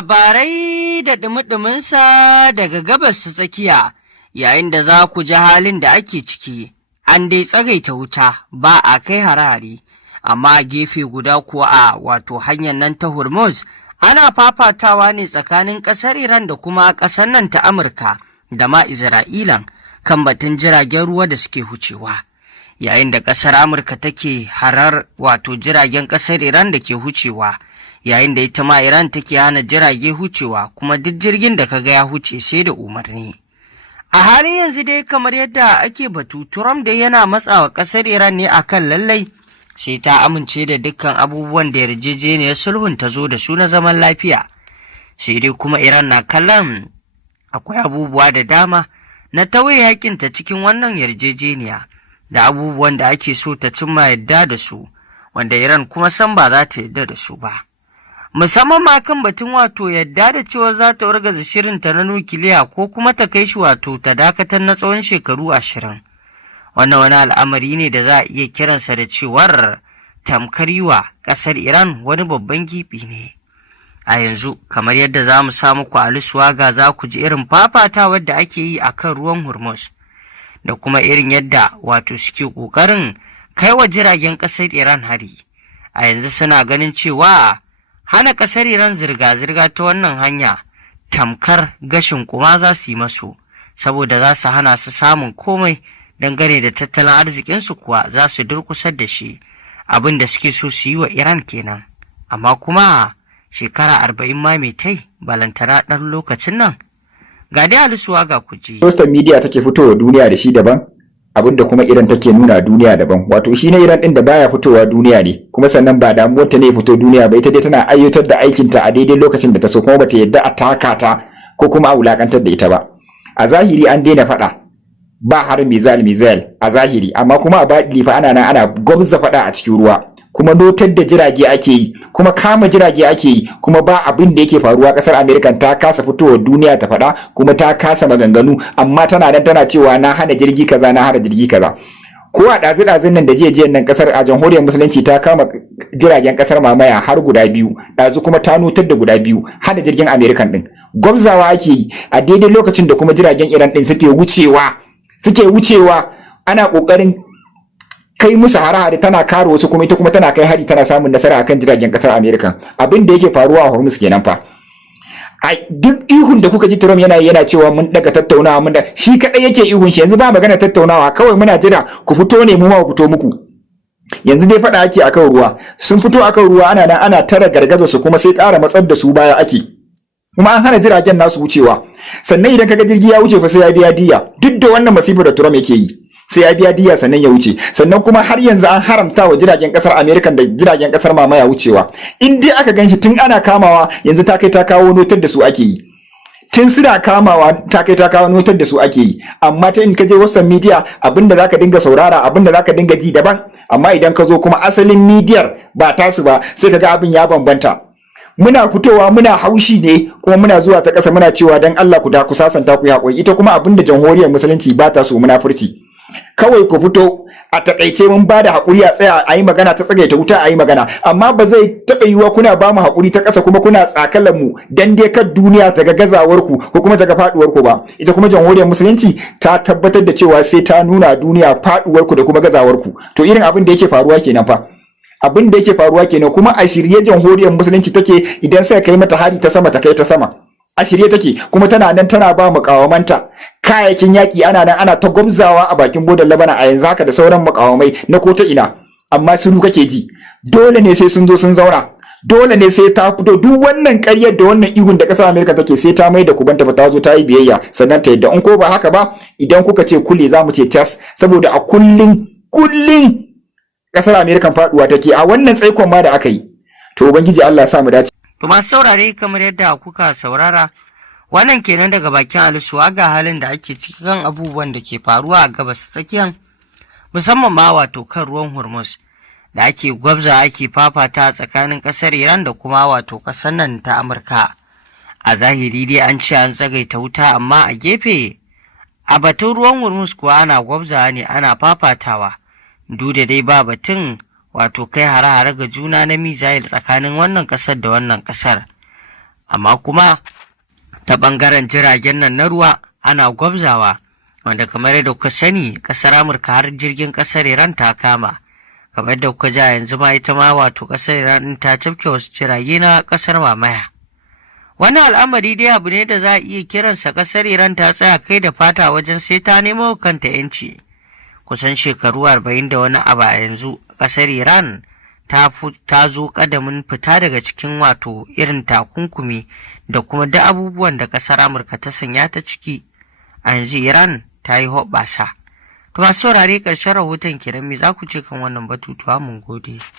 Labarai da ɗumi-ɗuminsa daga Gabas ta Tsakiya, yayin da za ku ji halin da ake ciki, an dai tsagaita wuta ba a kai hare-hare, amma a gefe guda kuwa a wato hanyar nan ta Hormuz ana fafatawa ne tsakanin ƙasar Iran da kuma ƙasar nan ta Amurka da ma Isra'ilan kan batun jiragen ruwa da suke hucewa. Yayin da ƙasar Amurka take harar wato jiragen ƙasar Iran da ke hucewa, yayin da ita ma Iran take hana jirage hucewa, kuma duk jirgin da kaga ya huce sai da umarni. A halin yanzu dai kamar yadda ake batu, Trump dai yana matsawa ƙasar Iran ne akan lallai sai ta amince da dukkan abubuwan da yarjejeniyar sulhun ta zo da su na zaman lafiya. Sai dai kuma Iran na kallon akwai abubuwa da dama na tauye haƙƙinta cikin wannan yarjejeniya da abubuwan da ake so ta cimma yadda da su, wanda Iran kuma san ba za ta yadda da su ba. Musamman ma kan batun wato yadda da cewa za ta wargaza shirinta na nukiliya ko kuma ta kai shi wato ta dakatar na tsawon shekaru 20. Wannan wani al'amari ne da za a iya kiransa da cewar tamkar yi wa ƙasar Iran wani babban gibi ne. A yanzu kamar yadda za mu sa muku alisuwaga, za ku ji irin fafatawar da ake yi a kan ruwan Hormuz, da kuma irin yadda wato suke ƙoƙarin kai wa jiragen ƙasar Iran hari. A yanzu suna ganin cewa hana ƙasar Iran zirga-zirga ta wannan hanya tamkar gashin kuma za su yi masu, saboda za su hana su samun komai dangane da tattalin arzikinsu kuwa za su durkusar da shi, abin da suke so su yi wa Iran kenan. Amma kuma shekara 40 ma mai tai balantana ɗan lokacin nan. Ga dai alisuwa ga kuji. Social media take fitowa duniya da shi daban, abinda kuma Iran take nuna duniya daban. Wato shi ne Iran din da baya fitowa duniya ne, kuma sannan ba damuwar ta ne fito duniya ba, ita dai tana ayyutar da aikin ta a daidai lokacin da ta so, kuma bata yadda a taka ta ko kuma a wulakantar da ita ba. A zahiri an daina faɗa, ba har mizal a zahiri, amma kuma a baɗi fa ana gwabza faɗa a cikin ruwa, kuma notar da jirage ake yi, kuma kama jirage ake yi, kuma ba abin da yake faruwa. Kasar America ta kasa fitowa duniya ta faɗa, kuma ta kasa maganganu, amma tana nan tana cewa na hana jirgi kaza, na hana jirgi kaza. Ko a ɗazu-ɗazun nan da jiya nan kasar a jamhuriyar musulunci ta kama jiragen kasar mamaya har guda 2, ɗazu kuma ta notar da guda 2, hana jirgin American din. Gwabzawa ake yi a daidai lokacin da kuma jiragen Iran din suke wucewa ana kokarin kai musu hare-hare, tana kare wasu, kuma ita kuma tana kai hari, tana samun nasara akan jiragen kasar America. Abin da yake faruwa a Hormuz kenan fa. A duk ihun da kuka ji Trump yana cewa mun daga tattaunawa, mun da shi kadai yake ihun shi, yanzu ba magana tattaunawa, kawai muna jira ku fito ne mu ma ku fito muku. Yanzu dai fada ake akan ruwa, sun fito akan ruwa, ana tara gargaza su, kuma sai ƙara matsar da su baya ake, kuma an hana jiragen nasu wucewa. Sannan idan kaga jirgi ya wuce fa sai ya biya diya, duk da wannan masifar da Trump yake yi sai ya biya diya sannan ya wuce. Sannan kuma har yanzu an haramta wa jiragen kasar America da jiragen kasar mamaya wucewa. In dai aka ganshi tun ana kamawa, yanzu ta kai ta kawo notar da su ake yi, tun suna kamawa ta kai ta kawo notar da su ake yi. Amma ta in ka je wasan media, abinda zaka dinga saurara, abinda zaka dinga ji daban, amma idan ka zo kuma asalin midiyar ba tasu ba, sai kaga abin ya bambanta. Muna fitowa muna haushi ne, kuma muna zuwa ta ƙasa muna cewa dan Allah ku sasanta ku yi haƙuri. Ita kuma abinda jamhuriyar musulunci ba ta so munafurci. Kawai ku fito a takaice, mun ba da haƙuri a tsaya a yi magana, ta tsagaita wuta a yi magana, amma ba zai taɓa yiwuwa kuna ba mu haƙuri ta ƙasa kuma kuna tsakalar mu dan dai kar duniya ta ga gazawar ku ko kuma ta ga faɗuwar ku ba. Ita kuma jamhuriyar musulunci ta tabbatar da cewa sai ta nuna duniya faɗuwar ku da kuma gazawar ku. To irin abin da yake faruwa kenan fa. Abin da yake faruwa kenan, kuma a shirye jamhuriyar musulunci take, idan sai kai mata hari ta sama ta kai ta sama. A shirye take, kuma tana nan tana ba mukawamanta kayayyakin yaki, ana ta gwamzawa a bakin bodar Labana a yanzu haka da sauran mukawamai na ko ta ina, amma shiru kake ji. Dole ne sai sun zo sun zauna, dole ne sai ta fito. Duk wannan ƙaryar da wannan ihun da ƙasar America take, sai ta mai da kubanta ba ta zo ta yi biyayya sannan ta yadda. In ko ba haka ba, idan kuka ce kule za mu ce tas, saboda a kullun ƙasar America faduwa take a wannan tsaikon ma da aka yi. To ubangiji Allah ya sa mu dace. To masu saurare, kamar yadda kuka saurara, wannan kenan daga bakin alisuwa ga halin da ake ciki kan abubuwan da ke faruwa a Gabas Tsakiyan, musamman ma wato kan ruwan Hormuz da ake gwabza, ake fafata tsakanin ƙasar Iran da kuma wato ƙasar nan ta Amurka. A zahiri dai an ce an tsagaita wuta, amma a gefe a batun ruwan Hormuz kuwa ana gwabza ne, ana fafatawa, duk da dai ba batun wato kai hare-hare ga juna na mizail tsakanin wannan ƙasar da wannan ƙasar. amma kuma ta ɓangaren jiragen nan na ruwa ana gwabzawa, wanda kamar yadda kuka sani ƙasar Amurka har jirgin ƙasar Iran ta kama, kamar yadda kuka ji a yanzu ma ita ma wato ƙasar Iran ɗin ta cafke wasu jirage na ƙasar mamaya. Wannan al'amari dai abu ne da za a iya kiransa ƙasar Iran ta tsaya kai da fata wajen sai ta nemo kanta 'yanci. Kusan shekaru 40 da wani abu a yanzu ƙasar Iran ta zo ƙadamin fita daga cikin wato irin takunkumi da kuma da abubuwan da ƙasar Amurka ta sanya ta ciki. A yanzu Iran ta yi hoɓɓasa. To masu saurare ƙarshen rahoton kiran me za ku ce kan wannan batutuwa? Mun gode.